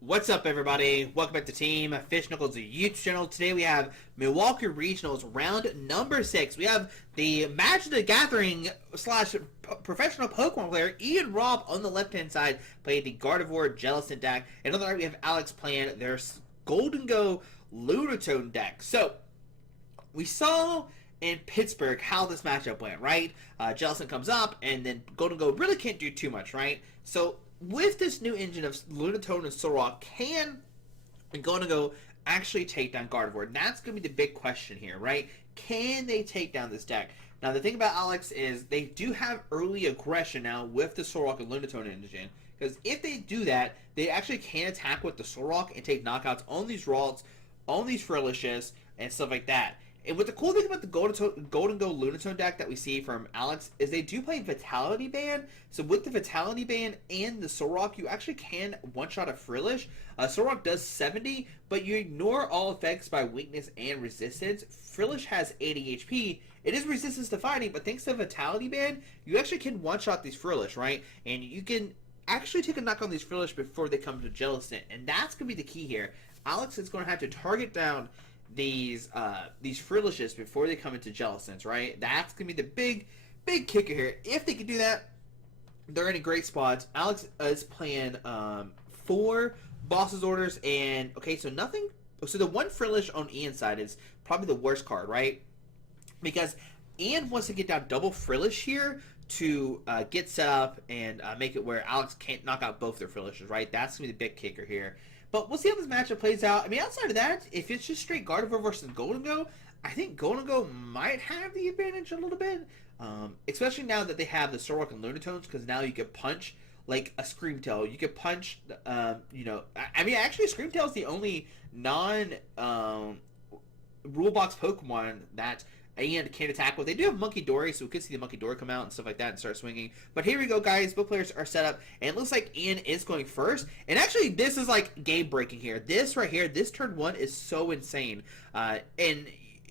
What's up, everybody? Welcome back to Team Fish Knuckles YouTube channel. Today we have Milwaukee Regionals round number 6. We have the Magic the Gathering slash professional Pokemon player Ian Robb on the left-hand side playing the Gardevoir Jellicent deck. And on the right we have Alex playing their Gholdengo Lunatone deck. So, we saw in Pittsburgh how this matchup went, right? Jellicent comes up, and then Gholdengo really can't do too much, right? So, with this new engine of Lunatone and Solrock, can Gholdengo actually take down Gardevoir? And that's going to be the big question here, right? Can they take down this deck? Now, the thing about Alex is they do have early aggression now with the Solrock and Lunatone engine. Because if they do that, they actually can attack with the Solrock and take knockouts on these Ralts, on these Frillishes, and stuff like that. And what the cool thing about the Gholdengo Lunatone deck that we see from Alex is they do play Vitality Band. So with the Vitality Band and the Solrock, you actually can one-shot a Frillish. Solrock does 70, but you ignore all effects by weakness and resistance. Frillish has 80 HP. It is resistance to fighting, but thanks to Vitality Band, you actually can one-shot these Frillish, right? And you can actually take a knock on these Frillish before they come to Jellicent. And that's going to be the key here. Alex is going to have to target down these Frillishes before they come into Jellicents, right? That's gonna be the big kicker here. If they can do that, they're in a great spot. Alex is playing 4 bosses orders, and okay, so nothing. So the one Frillish on Ian's side is probably the worst card, right? Because Ian wants to get down double Frillish here to get set up and make it where Alex can't knock out both their Frillishes, right? That's gonna be the big kicker here. But we'll see how this matchup plays out. I mean, outside of that, if it's just straight Gardevoir versus Gholdengo, I think Gholdengo might have the advantage a little bit. Especially now that they have the Solrock and Lunatones, because now you can punch like a Screamtail. You can punch, you know, I mean, actually, Screamtail is the only rule box Pokemon that Ian can't attack with. They do have Monkey Dory, so we could see the Monkey Dory come out and stuff like that and start swinging. But here we go, guys. Both players are set up, and it looks like Ian is going first. And actually, this is like game breaking here. This right here, this turn 1 is so insane. And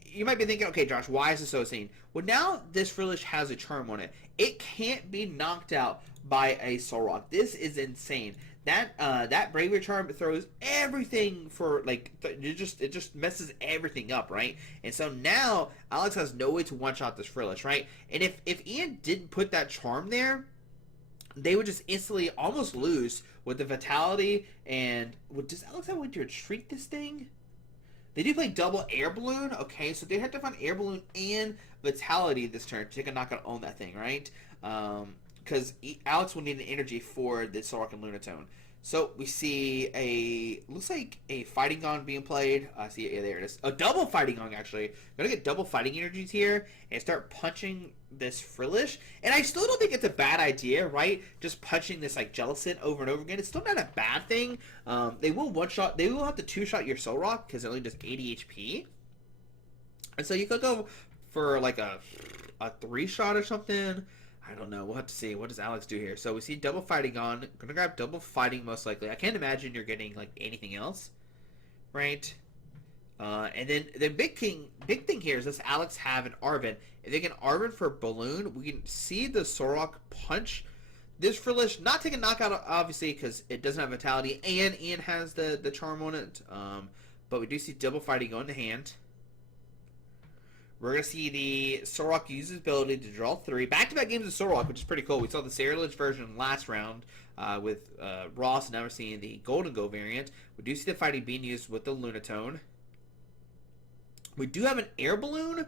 you might be thinking, okay, Josh, why is this so insane? Well, now this Frillish has a charm on it. It can't be knocked out by a Solrock. This is insane. That Bravery Charm throws everything for, like, it just messes everything up, right? And so now Alex has no way to one-shot this Frillish, right? And if Ian didn't put that charm there, they would just instantly almost lose with the Vitality. And does Alex have a way to retreat this thing? They do play double Air Balloon. Okay, so they have to find Air Balloon and Vitality this turn to take a knockout on that thing, right? Because Alex will need an energy for the Solrock and Lunatone. So we see looks like a Fighting Gong being played. See, yeah, there it is. A double Fighting Gong, actually. Gonna get double fighting energies here and start punching this Frillish. And I still don't think it's a bad idea, right? Just punching this like Jellicent over and over again. It's still not a bad thing. They will one-shot, they will have to two-shot your Solrock because it only does 80 HP. And so you could go for like a 3-shot or something. I don't know. We'll have to see. What does Alex do here? So we see double fighting on. Gonna grab double fighting most likely. I can't imagine you're getting like anything else, right? And then the big thing here is this Alex have an Arven. If they can Arven for Balloon, we can see the Solrock punch this Frillish. Not take a knockout, obviously, because it doesn't have Vitality, and Ian has the charm on it. But we do see double fighting on the hand. We're going to see the Solrock use his ability to draw 3. Back-to-back games of Solrock, which is pretty cool. We saw the Sarilage version last round with Ross, and now we're seeing the Gholdengo variant. We do see the fighting being used with the Lunatone. We do have an Air Balloon,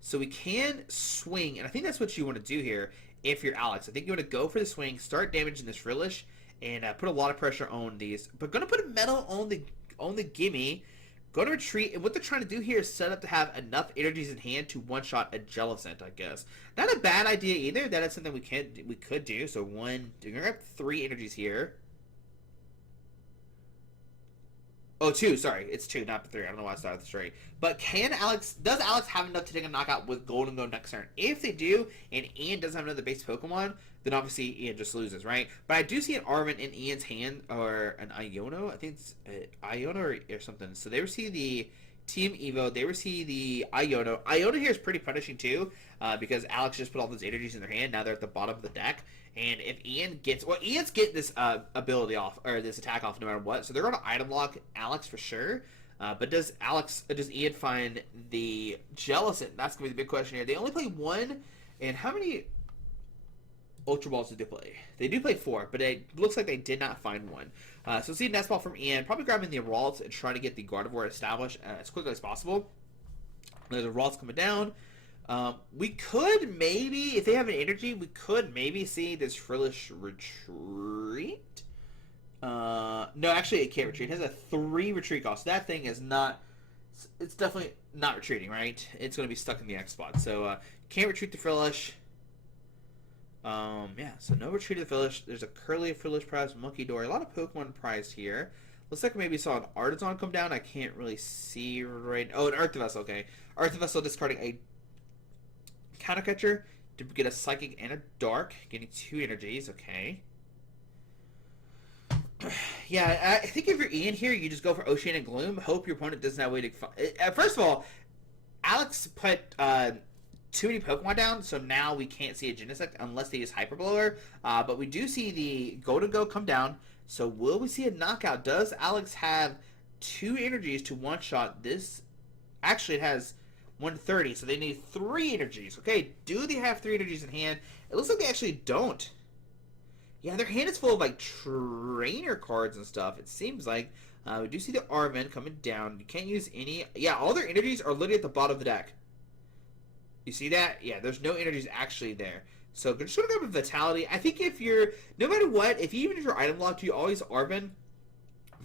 so we can swing, and I think that's what you want to do here if you're Alex. I think you want to go for the swing, start damaging this Frillish, and put a lot of pressure on these. But going to put a metal on the gimme. Go to retreat, and what they're trying to do here is set up to have enough energies in hand to one-shot a Jellicent, I guess. Not a bad idea either. That is something we could do. So we're gonna have 3 energies here. Oh, 2. Sorry, it's 2, not 3. I don't know why I started with 3. But does Alex have enough to take a knockout with Gholdengo next turn? If they do, and Ian doesn't have another base Pokemon, then obviously Ian just loses, right? But I do see an Arven in Ian's hand, or an Iono. I think it's Iono or something. So they receive the Team Evo, they receive the Iono. Iono here is pretty punishing too, because Alex just put all those energies in their hand. Now they're at the bottom of the deck. And if Ian gets... Well, Ian's getting this ability off, or this attack off no matter what. So they're going to item lock Alex for sure. But does Ian find the Jellicent? That's going to be the big question here. They only play one, and how many Ultra Balls did they play? They do play 4, but it looks like they did not find one. So see a Nest Ball from Ian. Probably grabbing the Ralts and trying to get the Gardevoir established as quickly as possible. There's a Ralts coming down. We could maybe, if they have an energy, we could maybe see this Frillish retreat. No, actually it can't retreat. It has a 3 retreat cost. That thing is not, it's definitely not retreating, right? It's going to be stuck in the X spot. So, can't retreat the Frillish. Yeah, so no retreat of the Frillish. There's a Curly Frillish prize, Monkey Dory. A lot of Pokemon prized here. Looks like maybe saw an Artisan come down. I can't really see right. Oh, an Arthivessel, okay. Arthivessel discarding a Counter Catcher to get a Psychic and a Dark, getting 2 energies, okay. Yeah, I think if you're Ian here, you just go for Oceanic Gloom. Hope your opponent doesn't have a way to... First of all, Alex put too many Pokemon down, so now we can't see a Genesect unless they use Hyper Blower. But we do see the Gholdengo come down. So will we see a knockout? Does Alex have 2 energies to one-shot this? Actually, it has 130, so they need 3 energies. Okay, do they have 3 energies in hand? It looks like they actually don't. Yeah, their hand is full of, like, trainer cards and stuff, it seems like. We do see the Arven coming down. You can't use any... Yeah, all their energies are literally at the bottom of the deck. You see that? Yeah, there's no energies actually there. So, just going to grab a Vitality. I think if you're... No matter what, even if you're item locked, you always Arven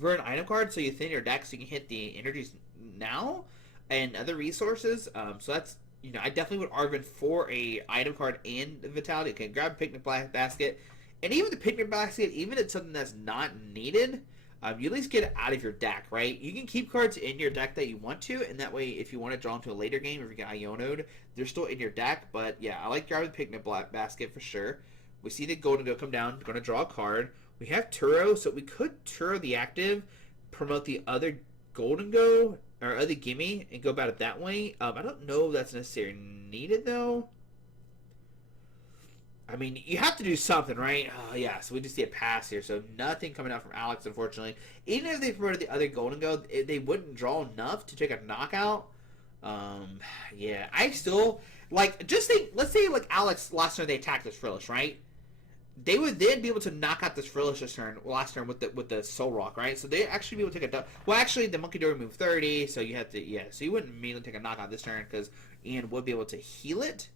for an item card, so you thin your deck so you can hit the energies now and other resources. So that's... You know, I definitely would Arven for a item card and Vitality. Okay, grab a Picnic Basket. And even the Picnic Basket, even if it's something that's not needed, you at least get it out of your deck, right? You can keep cards in your deck that you want to, and that way, if you want to draw into a later game, or if you get Iono'd, they're still in your deck. But yeah, I like grabbing the Picnic Basket for sure. We see the Gholdengo come down, going to draw a card. We have Turo, so we could Turo the active, promote the other Gholdengo, or other Gimme, and go about it that way. I don't know if that's necessarily needed, though. I mean, you have to do something, right? Yeah, so we just see a pass here. So nothing coming out from Alex, unfortunately. Even if they promoted the other Gholdengo, they wouldn't draw enough to take a knockout. Yeah, I still... Like, just think... Let's say, like, Alex, last turn they attacked this Frillish, right? They would then be able to knock out this Frillish last turn with the Soul Rock, right? So they actually be able to take a... Well, actually, the Monkey Dory moved 30, so you have to... Yeah, so you wouldn't immediately take a knockout this turn, because Ian would be able to heal it.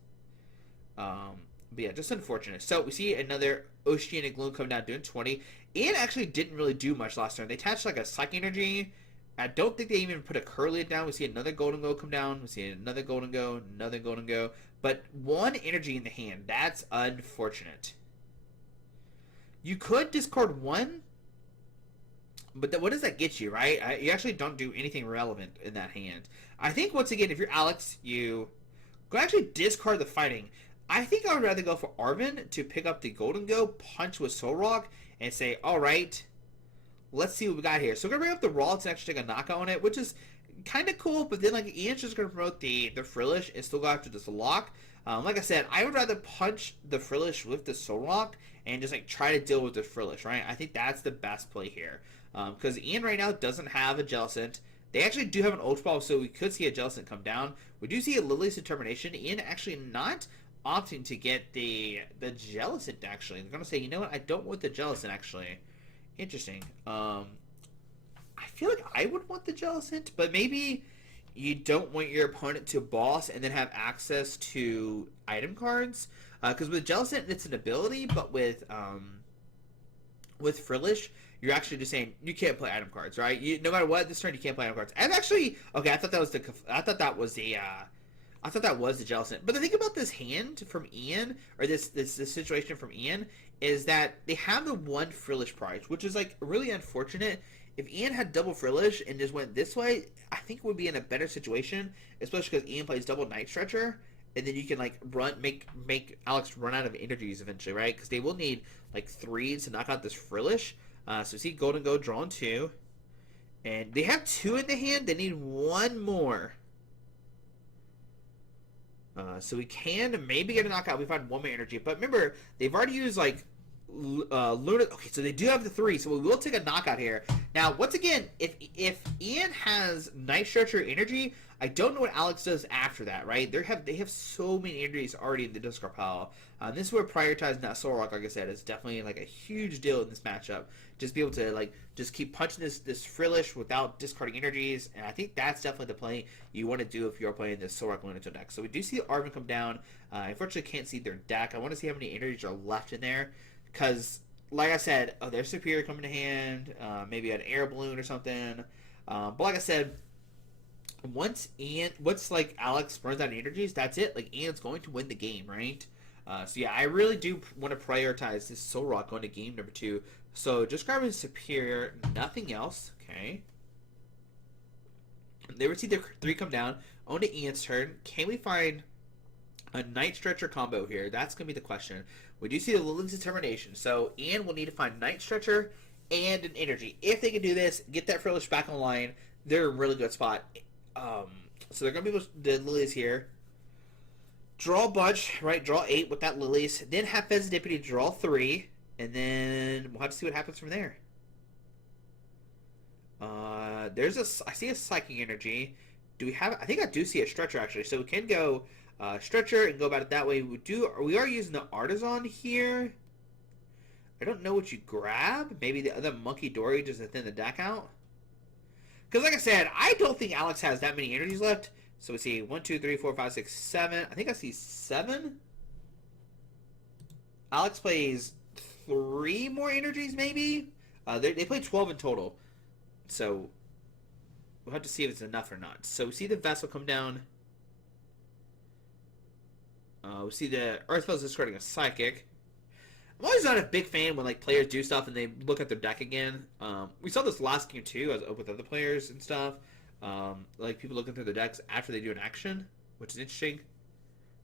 But yeah, just unfortunate. So we see another Oceanic Gloom come down doing 20. Ian actually didn't really do much last turn. They attached like a Psychic Energy. I don't think they even put a Curly down. We see another Gholdengo come down. We see another Gholdengo. But 1 energy in the hand. That's unfortunate. You could discard 1. But what does that get you, right? You actually don't do anything relevant in that hand. I think, once again, if you're Alex, you go actually discard the Fighting. I think I would rather go for Arven to pick up the Gholdengo, punch with Soul Rock, and say, alright, let's see what we got here. So we're going to bring up the Ralts and actually take a knockout on it, which is kind of cool, but then like Ian's just going to promote the Frillish and still go after this lock. Like I said, I would rather punch the Frillish with the Soul Rock and just like try to deal with the Frillish, right? I think that's the best play here. Because Ian right now doesn't have a Jellicent. They actually do have an Ultra Ball, so we could see a Jellicent come down. We do see a Lily's Determination. Ian actually not opting to get the Jellicent, actually. They're going to say, you know what, I don't want the Jellicent, actually. Interesting. I feel like I would want the Jellicent, but maybe you don't want your opponent to boss and then have access to item cards. Because with Jellicent, it's an ability, but with Frillish, you're actually just saying you can't play item cards, right? No matter what, this turn you can't play item cards. And actually, okay, I thought that was the Jellicent. But the thing about this hand from Ian, or this situation from Ian, is that they have the 1 Frillish prize, which is like really unfortunate. If Ian had double Frillish and just went this way, I think it would be in a better situation, especially because Ian plays double Night Stretcher, and then you can like make Alex run out of energies eventually, right? Because they will need like 3 to knock out this Frillish. So see Gholdengo drawing 2. And they have 2 in the hand. They need 1 more. So we can maybe get a knockout. We find 1 more energy. But remember, they've already used, like, Luna. Okay, so they do have the 3. So we will take a knockout here. Now, once again, if Ian has Night Stretcher energy, I don't know what Alex does after that, right? They have so many energies already in the discard pile. This is where prioritizing that Soul Rock, like I said, is definitely like a huge deal in this matchup. Just be able to like just keep punching this Frillish without discarding energies, and I think that's definitely the play you want to do if you're playing this Soul Rock Lunatone deck. So we do see Arvin come down. Unfortunately, can't see their deck. I want to see how many energies are left in there, because like I said, there's Superior coming to hand, maybe an Air Balloon or something. But like I said, once like Alex burns out energies, that's it. Like Ian's going to win the game, right? So yeah, I really do want to prioritize this Soul Rock going to game number 2. So just grabbing Superior, nothing else. Okay. They see the 3 come down. On to Ian's turn. Can we find a Night Stretcher combo here? That's going to be the question. We do see the Lily's Determination. So Ian will need to find Night Stretcher and an energy. If they can do this, get that Frillish back online, they're in a really good spot. So they're going to be the Lilies here. Draw a bunch, right? Draw 8 with that Lilies. Then have Fezidipity draw 3. And then we'll have to see what happens from there. I see a Psychic Energy. Do we have... I think I do see a Stretcher, actually. So we can go Stretcher and go about it that way. We are using the Artisan here. I don't know what you grab. Maybe the other Monkey Dory just to thin the deck out. Because like I said, I don't think Alex has that many energies left. So we see 1, 2, 3, 4, 5, 6, 7. I think I see 7. Alex plays 3 more energies, maybe? They play 12 in total. So we'll have to see if it's enough or not. So we see the Vessel come down. We see the Earthfell's discarding a Psychic. I'm always not a big fan when like players do stuff and they look at their deck again. We saw this last game too with other players and stuff. Like people looking through the decks after they do an action, which is interesting.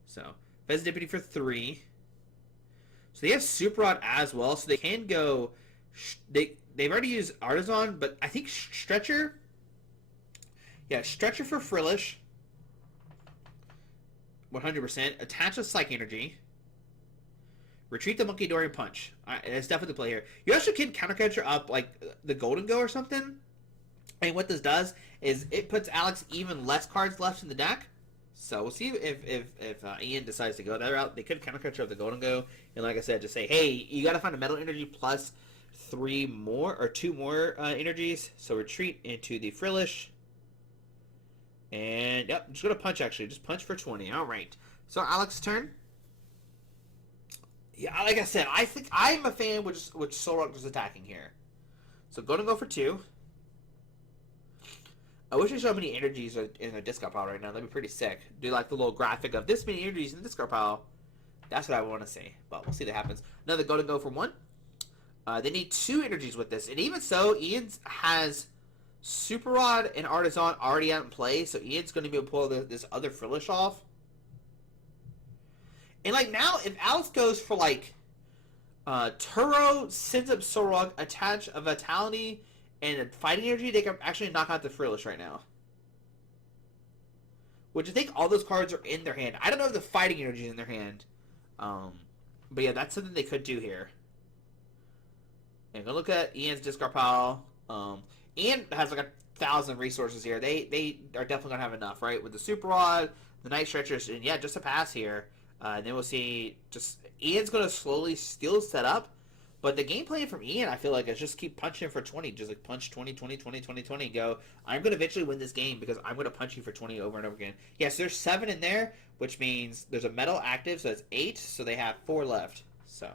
So Fezidipity for 3. So they have Super Rod as well, so they can go. They've already used Artisan, but I think Stretcher. Yeah, Stretcher for Frillish. 100%. Attach a Psych Energy. Retreat the Monkey Dory and Punch. That's definitely the play here. You actually can counter up like the Gholdengo or something. And what this does is it puts Alex even less cards left in the deck. So we'll see if Ian decides to go that route. They could counter up the Gholdengo. And like I said, just say, hey, you got to find a Metal Energy plus 2 more energies. So retreat into the Frillish. And yep, just going to punch actually. Just punch for 20. All right. So Alex's turn. Yeah, like I said, I think I'm a fan which Soul Rock is attacking here. So going to go for 2. I wish I showed how many energies are in the discard pile right now. That'd be pretty sick. Do like the little graphic of this many energies in the discard pile. That's what I want to see. But we'll see what happens. Another Gholdengo for 1. They need 2 energies with this. And even so, Ian has Super Rod and Artisan already out in play. So Ian's going to be able to pull this other Frillish off. And like now, if Alex goes for like Turo, sends up Soul Rock, attach a Vitality and a Fighting Energy, they can actually knock out the Frillish right now. Which I think all those cards are in their hand. I don't know if the Fighting Energy is in their hand. But yeah, that's something they could do here. And go look at Ian's discard pile. Ian has like 1,000 resources here. They are definitely going to have enough, right? With the Super Rod, the Night Stretchers, and yeah, just a pass here. And then we'll see, just Ian's going to slowly still set up. But the game plan from Ian, I feel like, is just keep punching for 20. Just like punch 20, 20, 20, 20, 20. Go, I'm going to eventually win this game because I'm going to punch you for 20 over and over again. Yes, there's 7 in there, which means there's a metal active, so that's 8. So they have 4 left. So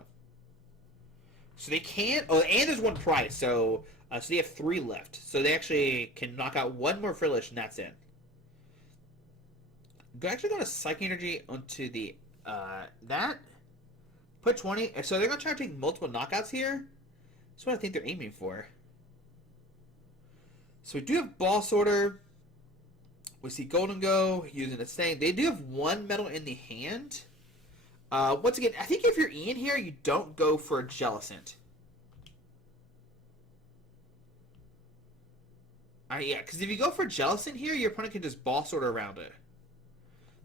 they can't. Oh, and there's 1 prize. So they have 3 left. So they actually can knock out 1 more Frillish, and that's it. Actually going to Psychic Energy onto the that. Put 20. So they're going to try to take multiple knockouts here. That's what I think they're aiming for. So we do have Ball Sorter. We see Gholdengo using this thing. They do have 1 metal in the hand. Once again, I think if you're Ian here, you don't go for a Jellicent. Yeah, because if you go for Jellicent here, your opponent can just ball sort around it.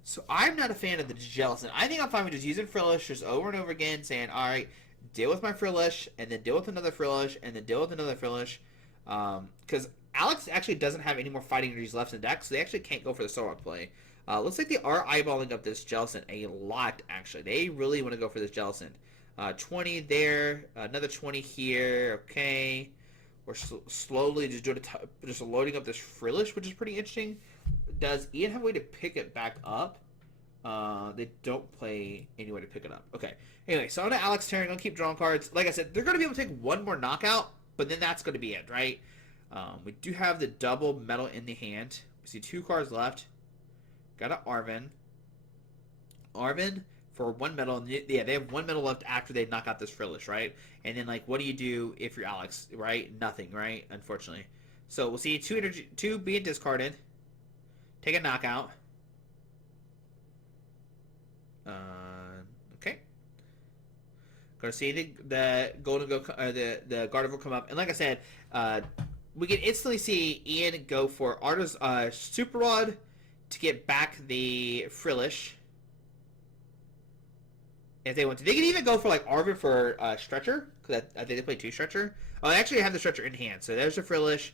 So I'm not a fan of the Jellicent. I think I'm fine with just using Frillish just over and over again, saying, all right, deal with my Frillish, and then deal with another Frillish, and then deal with another Frillish. Because Alex actually doesn't have any more fighting energies left in the deck, so they actually can't go for the Solrock play. Looks like they are eyeballing up this Jellicent a lot, actually. They really want to go for this Jellicent. 20 there, another 20 here, okay. We're slowly just doing just loading up this Frillish, which is pretty interesting. Does Ian have a way to pick it back up? They don't play any way to pick it up. Okay. Anyway, so on to Alex's turn. I'll keep drawing cards. Like I said, they're going to be able to take one more knockout, but then that's going to be it, right? We do have the double metal in the hand. We see 2 cards left. Got an Arven. Arven for 1 metal. Yeah, they have 1 metal left after they knock out this Frillish, right? And then, like, what do you do if you're Alex, right? Nothing, right? Unfortunately. So we'll see 2 energy, 2 being discarded. Take a knockout. Okay. Gonna see the Gholdengo, the Gardevoir come up, and like I said, we can instantly see Ian go for Arta's Super Rod to get back the Frillish. If they want to, they can even go for like Arven for Stretcher, because I think they play 2 Stretcher. Oh, they actually have the Stretcher in hand, so there's the Frillish.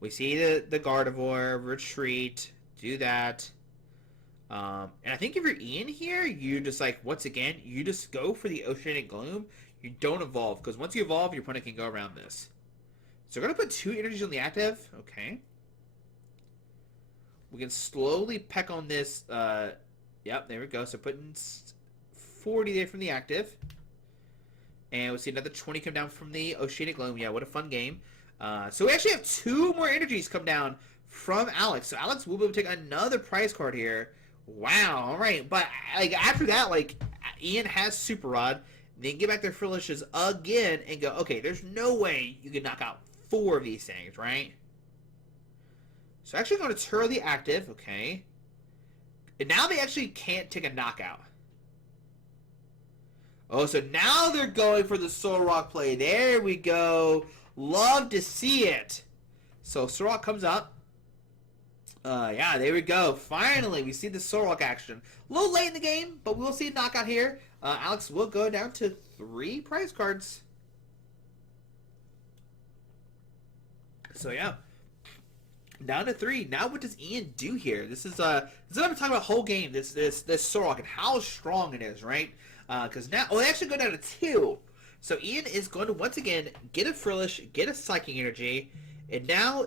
We see the Gardevoir retreat. Do that. And I think if you're Ian here, you just like, once again, you just go for the Oceanic Gloom. You don't evolve, because once you evolve, your opponent can go around this. So we're going to put 2 energies on the active. Okay. We can slowly peck on this. Yep, there we go. So putting 40 there from the active. And we'll see another 20 come down from the Oceanic Gloom. Yeah, what a fun game. So we actually have 2 more energies come down from Alex. So Alex will be able to take another prize card here. Wow, alright. But like after that, like Ian has Super Rod, then get back their Frillishes again and go, okay, there's no way you can knock out 4 of these things, right? So actually going to Turo the active, okay. And now they actually can't take a knockout. Oh, so now they're going for the Solrock play. There we go. Love to see it. So Solrock comes up. Yeah, there we go. Finally, we see the Solrock action. A little late in the game, but we'll see a knockout here. Alex will go down to 3 prize cards. So yeah, down to 3. Now what does Ian do here? This is what I'm talking about whole game. This Solrock and how strong it is, right? Because now, they actually go down to 2. So Ian is going to once again get a Frillish, get a Psychic Energy, and now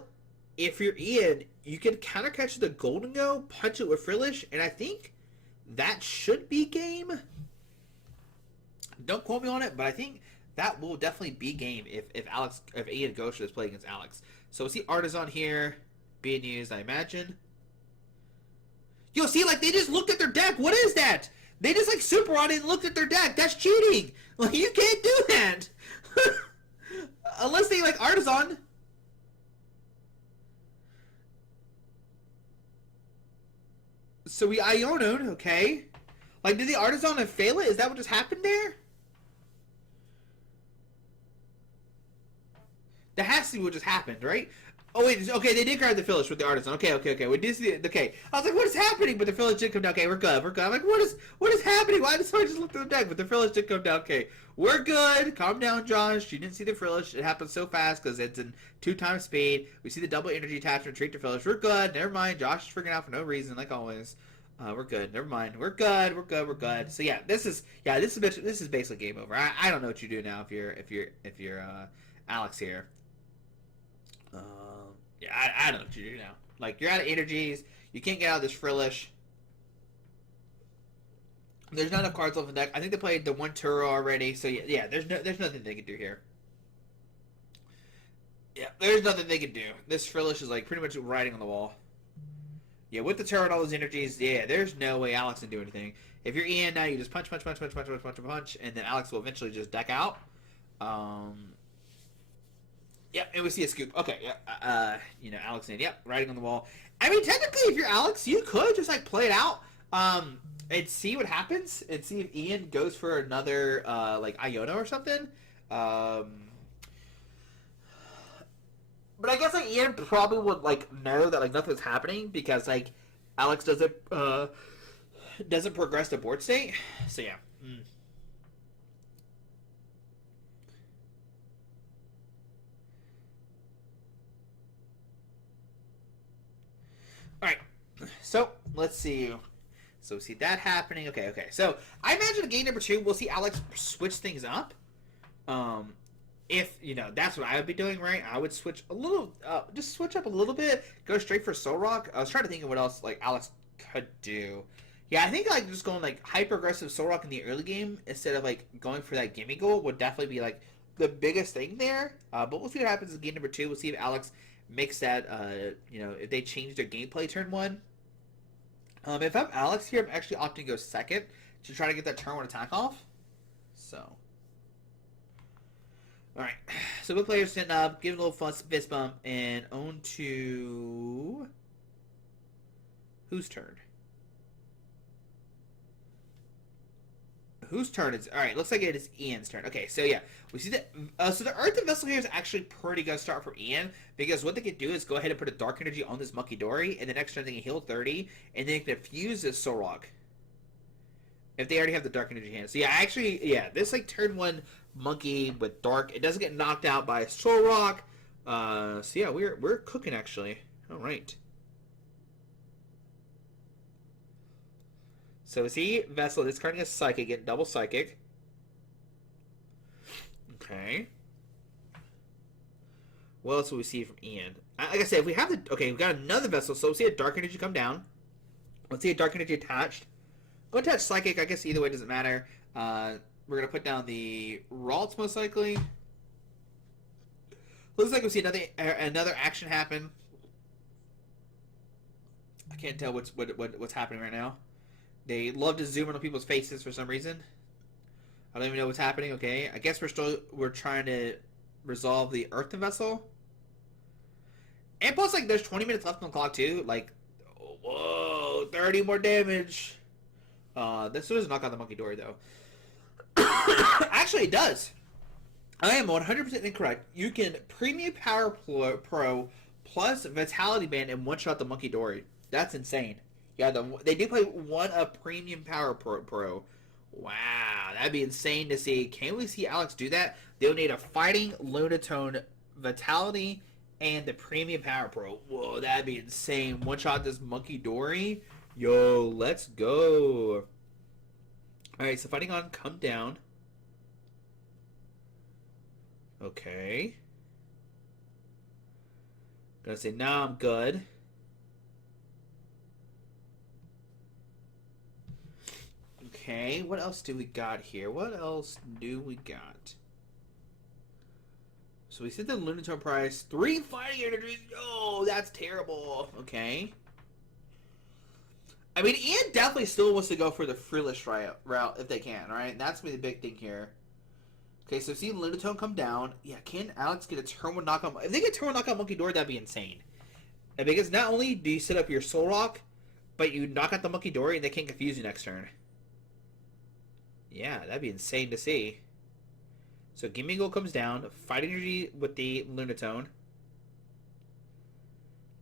if you're Ian, you can counter catch the Gholdengo, punch it with Frillish, and I think that should be game. Don't quote me on it, but I think that will definitely be game if Ian goes for this play against Alex. So we'll see Artisan here being used, I imagine. You'll see, like, they just looked at their deck. What is that? They just, like, super on it and looked at their deck. That's cheating. Like, you can't do that. Unless they, like, Artisan. So we Ionoed, okay. Like, did the Artisan and fail it? Is that what just happened there? That has to be what just happened, right? Oh, wait, okay, they did grab the Frillish with the Artisan. Okay. We did see, okay. I was like, what is happening? But the Frillish did come down. Okay, we're good. I'm like, what is happening? Why did someone just look at the deck? But the Frillish did come down. Okay, we're good. Calm down, Josh. You didn't see the Frillish. It happened so fast because it's in 2x speed. We see the double energy attachment, treat the Frillish. We're good. Never mind. Josh is freaking out for no reason, like always. We're good. Never mind. We're good. So yeah, this is basically game over. I don't know what you do now if you're Alex here. Yeah, I don't know what you do now. Like, you're out of energies. You can't get out of this Frillish. There's not enough cards left in the deck. I think they played the 1 Turo already. So, yeah, there's nothing they can do here. Yeah, there's nothing they can do. This Frillish is, like, pretty much riding on the wall. Yeah, with the Turo and all those energies, yeah, there's no way Alex can do anything. If you're Ian now, you just punch, and then Alex will eventually just deck out. Yep, and we see a scoop. Okay, yeah, Alex in, yep, riding on the wall. I mean, technically, if you're Alex, you could just, like, play it out, and see what happens, and see if Ian goes for another, like, Iono or something. But But I guess like Ian probably would like know that like nothing's happening because like Alex doesn't progress to board state. So yeah. All right. So let's see. So we see that happening. Okay. So I imagine in game number 2 we'll see Alex switch things up. If that's what I would be doing, right? I would switch a little, just switch up a little bit, go straight for Soul Rock. I was trying to think of what else like Alex could do. Yeah, I think like just going like hyper aggressive Soul Rock in the early game instead of like going for that gimme goal would definitely be like the biggest thing there. But we'll see what happens in game number 2. We'll see if Alex makes that. If they change their gameplay turn 1. If I'm Alex here, I'm actually opting to go second to try to get that turn 1 attack off. So. Alright, so both players stand up, give it a little fist bump, and on to... Whose turn? Whose turn is... Alright, looks like it is Ian's turn. Okay, so yeah, we see that... so the Earth and Vessel here is actually pretty good start for Ian, because what they can do is go ahead and put a Dark Energy on this Monkey Dory, and the next turn they can heal 30, and then they can fuse this Soul Rock. If they already have the Dark Energy hand. So yeah, this like turn 1... Monkey with Dark. It doesn't get knocked out by Soul Rock. So yeah, we're cooking actually. All right. So see Vessel discarding a Psychic, getting double Psychic. Okay. What else will we see from Ian? Like I said, if we have we got another Vessel. So we'll see a Dark Energy come down. Let's see a Dark Energy attached. Go attach Psychic. I guess either way doesn't matter. We're going to put down the Ralts, most likely. Looks like we see another action happen. I can't tell what's happening right now. They love to zoom in on people's faces for some reason. I don't even know what's happening. Okay, I guess we're trying to resolve the Earthen Vessel. And plus, like, there's 20 minutes left on the clock, too. Like, whoa, 30 more damage. This doesn't knock out the Monkey Dory, though. Actually, it does. I am 100% incorrect. You can Premium Power Pro plus Vitality Band and one-shot the Monkey Dory. That's insane. Yeah, they do play one of Premium Power Pro. Wow, that'd be insane to see. Can we see Alex do that? They'll need a Fighting, Lunatone, Vitality, and the Premium Power Pro. Whoa, that'd be insane. One-shot this Monkey Dory. Yo, let's go. Alright, so Fighting On, come down. Okay. Gonna say, nah, I'm good. Okay, what else do we got here? So we said the Lunatone price. 3 fighting energies. Oh, that's terrible. Okay. I mean, Ian definitely still wants to go for the Freelish route if they can, right? That's going to be the big thing here. Okay, so see Lunatone come down. Yeah, can Alex get a turn 1 knockout? If they get turn 1 knockout Monkey Dory, that'd be insane. And because not only do you set up your Soul Rock, but you knock out the Monkey Dory and they can't confuse you next turn. Yeah, that'd be insane to see. So Gholdengo comes down. Fighting Energy with the Lunatone.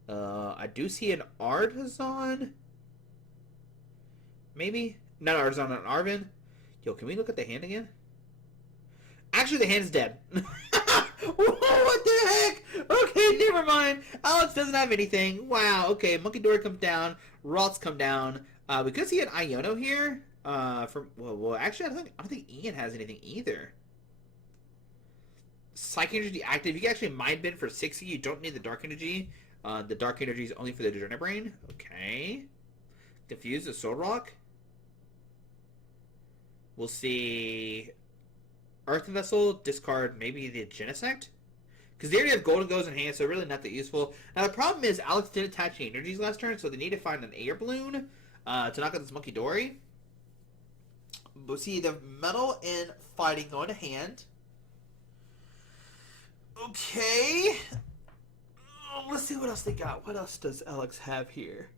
I do see an Artisan. Maybe? Not Artisan, an Arvin. Yo, can we look at the hand again? Actually, the hand's dead. What the heck? Okay, never mind. Alex doesn't have anything. Wow, okay. Monkey Dory comes down. Ralts come down. We could see an Iono here. Well, actually, I don't think Ian has anything either. Psychic Energy active. You can actually Mind Bend for 60. You don't need the Dark Energy. The Dark Energy is only for the Degenerate Brain. Okay. Diffuse the Soul Rock. We'll see Earthen Vessel, discard maybe the Genesect. Because they already have Gholdengos in hand, so really not that useful. Now the problem is Alex didn't attach any energies last turn, so they need to find an Air Balloon to knock out this Monkey Dory. We'll see the Metal and Fighting go into hand. Okay. Let's see what else they got. What else does Alex have here?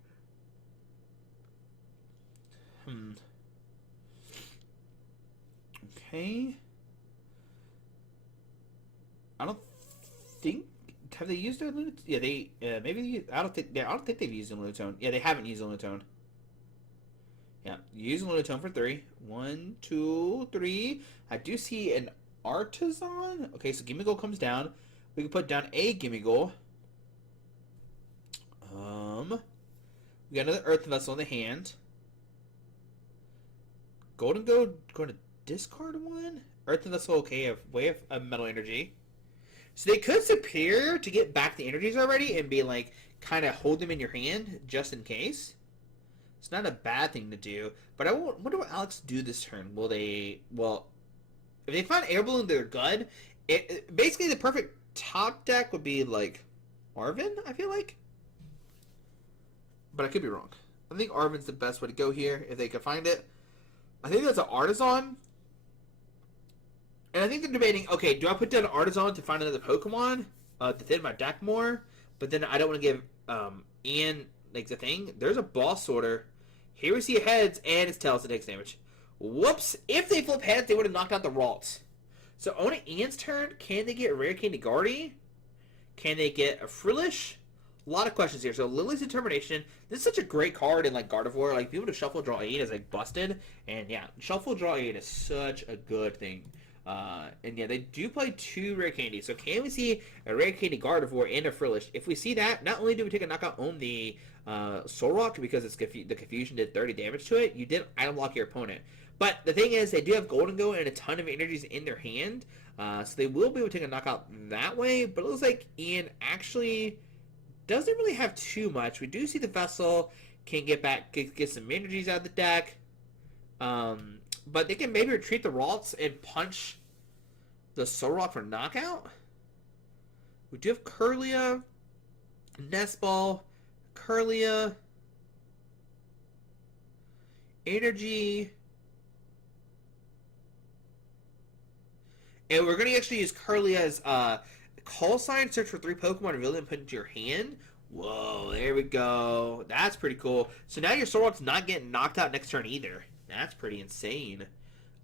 Okay. I don't think... have they used their Lunatone? Yeah, they maybe I don't think they've used a Lunatone. Yeah, they haven't used a Lunatone. Yeah, use a Lunatone for 3. 1, 2, 3. I do see an Artisan. Okay, so Gimmighoul comes down. We can put down a Gimmighoul. We got another Earth Vessel in the hand. Gholdengo going to discard 1. Earth Vessel, okay, a Metal Energy. So they could Superior to get back the energies already and be like, kind of hold them in your hand just in case. It's not a bad thing to do, but I wonder what Alex do this turn. Will they? Well, if they find Air Balloon, they're good. Basically the perfect top deck would be like Arven, I feel like, but I could be wrong. I think Arven's the best way to go here if they can find it. I think that's an Artisan, and I think they're debating. Okay, do I put down an Artisan to find another Pokemon to thin my deck more? But then I don't want to give Ian like the thing. There's a Boss Order. Here we see heads, and it's tails that takes damage. Whoops! If they flip heads, they would have knocked out the Ralts. So on Ian's turn, can they get Rare Candy Guardy? Can they get a Frillish? A lot of questions here. So Lily's Determination. This is such a great card in like Gardevoir. Like being able to Shuffle Draw 8 is like busted. And yeah, Shuffle Draw 8 is such a good thing. And yeah, they do play 2 Rare Candy. So can we see a Rare Candy Gardevoir and a Frillish? If we see that, not only do we take a knockout on the Solrock because the Confusion did 30 damage to it, you did item lock your opponent. But the thing is, they do have Gholdengo and a ton of energies in their hand, so they will be able to take a knockout that way. But it looks like Ian actually doesn't really have too much. We do see the Vessel can get some energies out of the deck, but they can maybe retreat the Ralts and punch the Solrock for knockout. We do have Kirlia, Nestball, Kirlia, Energy, and we're going to actually use Kirlia's Call Sign, search for 3 Pokemon, reveal them, put into your hand. Whoa, there we go. That's pretty cool. So now your Solrock's not getting knocked out next turn either. That's pretty insane.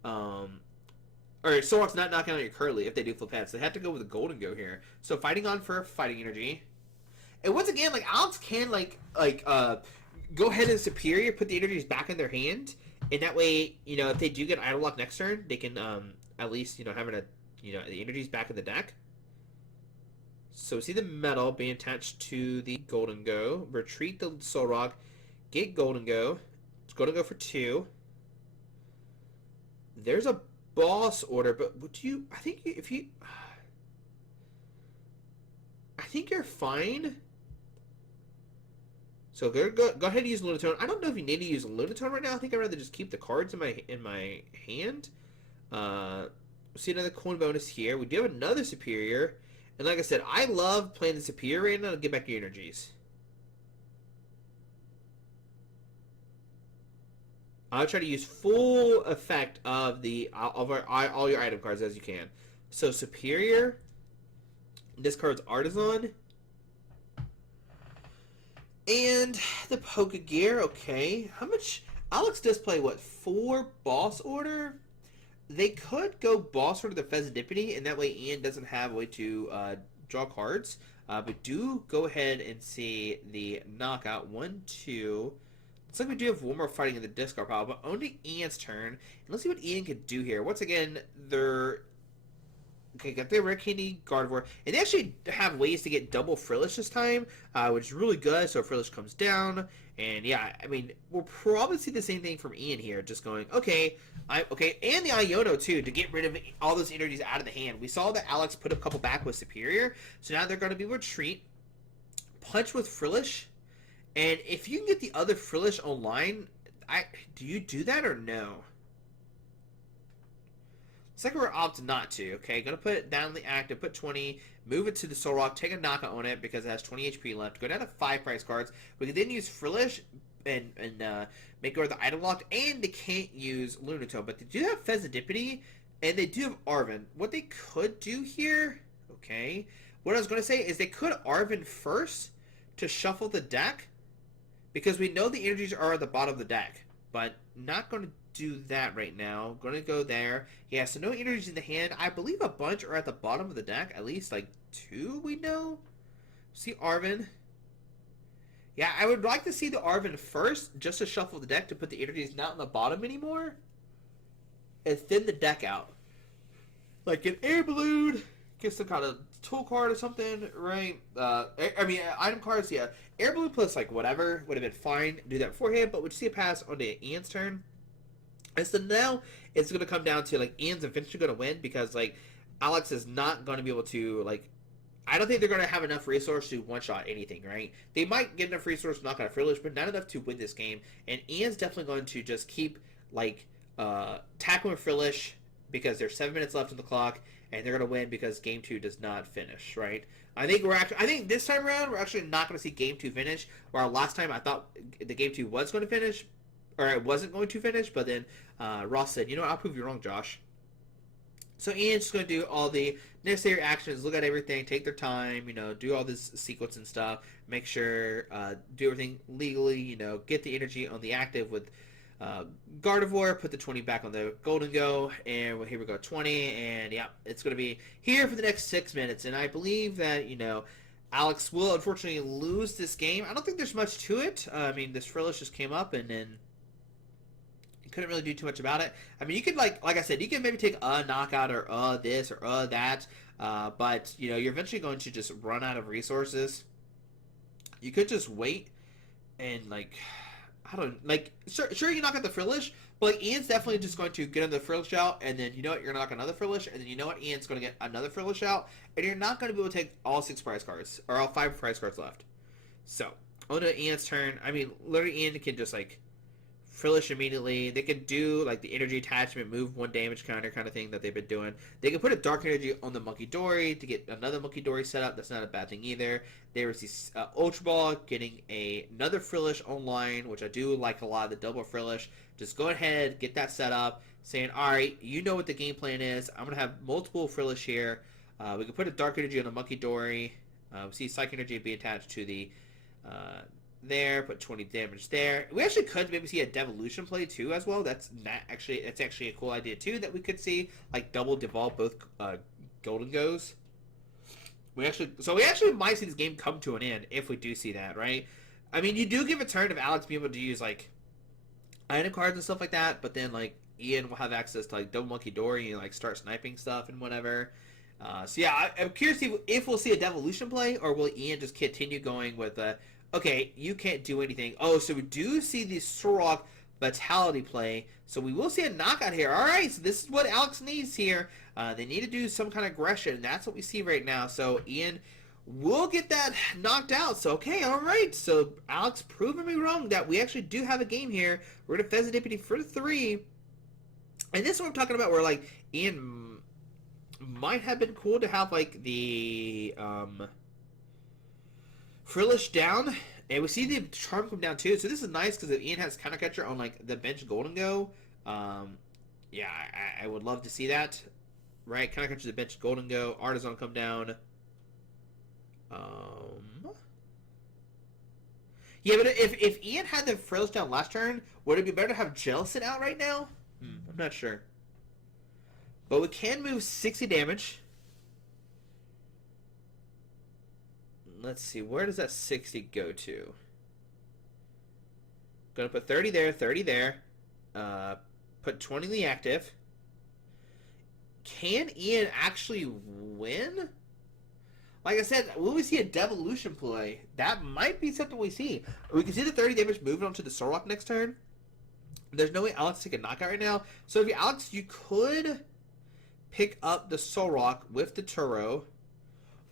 Or Solrock's not knocking out your Kirlia if they do flip heads. So they have to go with a Gholdengo here. So fighting on for Fighting Energy. And once again, like Alex can go ahead and Superior, put the energies back in their hand, and that way, you know, if they do get Idle Lock next turn, they can at least, you know, having the energies back in the deck. So we see the Metal being attached to the Gholdengo. Retreat the Solrock, get Gholdengo. It's Gholdengo for 2. There's a Boss Order, but would you? I think you're fine. So go ahead and use Lunatone. I don't know if you need to use Lunatone right now. I think I'd rather just keep the cards in my hand. See another coin bonus here. We do have another Superior. And like I said, I love playing the Superior right now to get back your energies. I'll try to use full effect of all your item cards as you can. So Superior. This card's Artisan. And the Pokegear, okay. How much? Alex does play, what, 4 Boss Order? They could go Boss Order the Fezidipity, and that way Ian doesn't have a way to draw cards. But do go ahead and see the knockout. 1, 2. Looks like we do have one more fighting in the discard pile, but only Ian's turn. And let's see what Ian can do here. Once again, they're... Okay, got the Rare Candy Gardevoir. And they actually have ways to get double Frillish this time, which is really good. So Frillish comes down. And yeah, I mean, we'll probably see the same thing from Ian here. Just going, okay, okay. And the Iono, too, to get rid of all those energies out of the hand. We saw that Alex put a couple back with Superior. So now they're going to be Retreat. Punch with Frillish. And if you can get the other Frillish online, do you do that or no? It's like we're opted not to, okay? Gonna put it down the active, put 20, move it to the Solrock, take a knockout on it because it has 20 HP left. Go down to 5 price cards. We can then use Frillish and make it the item locked, and they can't use Lunatone, but they do have Fezidipity, and they do have Arven. What they could do here, okay, what I was gonna say is they could Arven first to shuffle the deck, because we know the energies are at the bottom of the deck, but not gonna do that right now. Gonna go there. Yeah, so no energies in the hand. I believe a bunch are at the bottom of the deck. At least like 2 we know. See Arvin. Yeah, I would like to see the Arvin first, just to shuffle the deck to put the energies not on the bottom anymore, and thin the deck out. Like an air balloon, get some kind of tool card or something, right? Item cards, yeah. Air balloon plus like whatever would have been fine. Do that beforehand, but would you see a pass on the Ian's turn? And so now it's going to come down to like Ian's eventually going to win because like Alex is not going to be able to like. I don't think they're going to have enough resource to one shot anything, right? They might get enough resource to knock out a Frillish, but not enough to win this game. And Ian's definitely going to just keep like tackling Frillish because there's 7 minutes left on the clock, and they're going to win because game 2 does not finish, right? I think this time around we're actually not going to see game 2 finish. While last time I thought the game 2 was going to finish, or it wasn't going to finish, but then Ross said, "You know, I'll prove you wrong, Josh." So Ian's just going to do all the necessary actions, look at everything, take their time, you know, do all this sequence and stuff, make sure, do everything legally, you know, get the energy on the active with Gardevoir, put the 20 back on the Gholdengo, and here we go, 20, and yeah, it's going to be here for the next 6 minutes, and I believe that, you know, Alex will unfortunately lose this game. I don't think there's much to it. I mean, this Frillish just came up, and then couldn't really do too much about it. I mean, you could like I said, you could maybe take a knockout or this or that, but you know you're eventually going to just run out of resources. You could just wait and like I don't like sure you knock out the Frillish, but like Ian's definitely just going to get another Frillish out, and then you know what, you're gonna knock another Frillish, and then you know what, Ian's going to get another Frillish out, and you're not going to be able to take all 6 prize cards or all 5 prize cards left. So on to Ian's turn. I mean, literally Ian can just like Frillish immediately. They can do like the energy attachment, move 1 damage counter kind of thing that they've been doing. They can put a dark energy on the Monkey Dory to get another Monkey Dory set up. That's not a bad thing either. There was the Ultra Ball getting another Frillish online, which I do like a lot, the double Frillish. Just go ahead, get that set up, saying, alright, you know what the game plan is. I'm going to have multiple Frillish here. We can put a dark energy on the Monkey Dory. See Psychic Energy be attached to the there, put 20 damage there. We actually could maybe see a devolution play too as well. That's actually a cool idea too that we could see, like double devolve both Gholdengos. We actually might see this game come to an end if we do see that, right? I mean, you do give a turn of Alex being able to use like item cards and stuff like that, but then like Ian will have access to like double Monkey Dory and like start sniping stuff and whatever. So yeah, I'm curious to see if we'll see a devolution play, or will Ian just continue going with okay, you can't do anything. Oh, so we do see the Sorok Vitality play. So we will see a knockout here. All right, so this is what Alex needs here. They need to do some kind of aggression, and that's what we see right now. So Ian will get that knocked out. So, okay, all right. So Alex proving me wrong that we actually do have a game here. We're going to Fezidipity for 3. And this is what I'm talking about where, like, Ian might have been cool to have, like, the Frillish down, and we see the Charm come down too. So this is nice because Ian has Counter Catcher on like the bench Gholdengo. Yeah, I would love to see that. Right, Counter Catcher the bench Gholdengo, Artisan come down. Yeah, but if Ian had the Frillish down last turn, would it be better to have Jellicent out right now? I'm not sure. But we can move 60 damage. Let's see, where does that 60 go to? Gonna put 30 there, 30 there. Put 20 in the active. Can Ian actually win? Like I said, will we see a devolution play? That might be something we see. We can see the 30 damage moving on to the Sorok next turn. There's no way Alex take a knockout right now. So if you're Alex, you could pick up the Sorok with the Turo.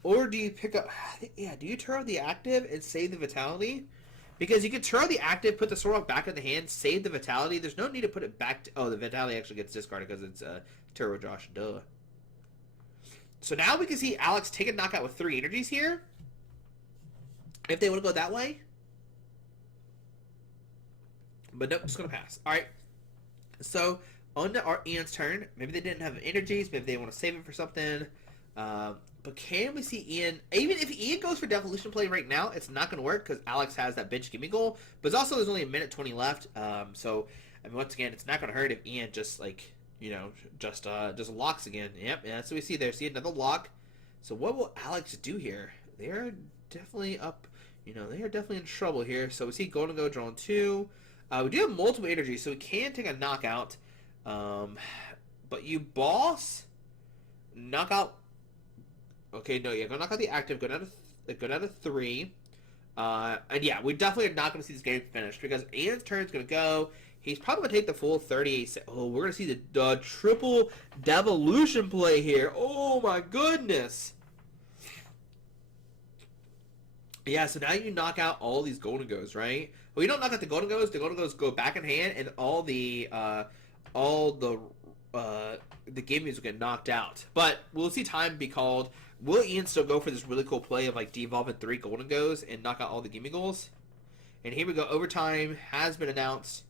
Or do you pick up... Yeah, do you Turo the active and save the Vitality? Because you can Turo the active, put the Sorok back in the hand, save the Vitality. There's no need to put it back to... Oh, the Vitality actually gets discarded because it's Turo Josh. Duh. So now we can see Alex take a knockout with 3 energies here. If they want to go that way. But nope, just going to pass. Alright. So, on to Ian's turn. Maybe they didn't have energies. Maybe they want to save it for something. But can we see Ian... Even if Ian goes for devolution play right now, it's not going to work because Alex has that bench gimme goal. But also, there's only a minute 20 left. So, I mean, once again, it's not going to hurt if Ian just, like, you know, just locks again. Yep, yeah, that's what we see there. See another lock. So what will Alex do here? They're definitely up. You know, they are definitely in trouble here. So we see Gholdengo drawing 2. We do have multiple energies, so we can take a knockout. But you boss, knockout. Okay, no, yeah, go knock out the active. Go down to 3. And yeah, we definitely are not going to see this game finished because Ian's turn's going to go. He's probably going to take the full 38. Oh, we're going to see the triple devolution play here. Oh my goodness. Yeah, so now you knock out all these Gholdengos, right? Well, you don't knock out the Gholdengos go back in hand, and all the Gimmies will get knocked out. But we'll see time be called. Will Ian still go for this really cool play of like devolving 3 Gholdengos and knock out all the Gimme Goals? And here we go. Overtime has been announced.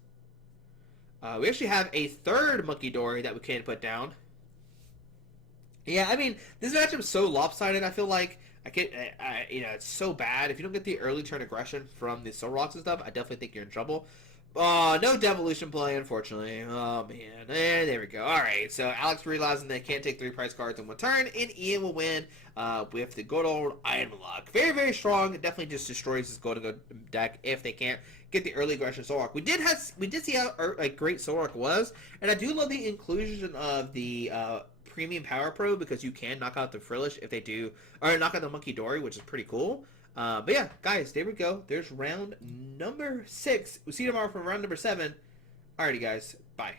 We actually have a third Monkey Dory that we can put down. Yeah, I mean, this matchup is so lopsided. I feel like it's so bad. If you don't get the early turn aggression from the Soul Rocks and stuff, I definitely think you're in trouble. No devolution play, unfortunately. Oh, man. And there we go. All right, so Alex realizing they can't take 3 prize cards in 1 turn, and Ian will win with the good old Iron Lock. Very, very strong. It definitely just destroys this Gholdengo deck if they can't get the early aggression Soul Rock. We did see how great Soul Rock was, and I do love the inclusion of the Premium Power Pro because you can knock out the Frillish if they do, or knock out the Monkey Dory, which is pretty cool. But yeah, guys, there we go. There's round number 6. We'll see you tomorrow for round number 7. Alrighty, guys. Bye.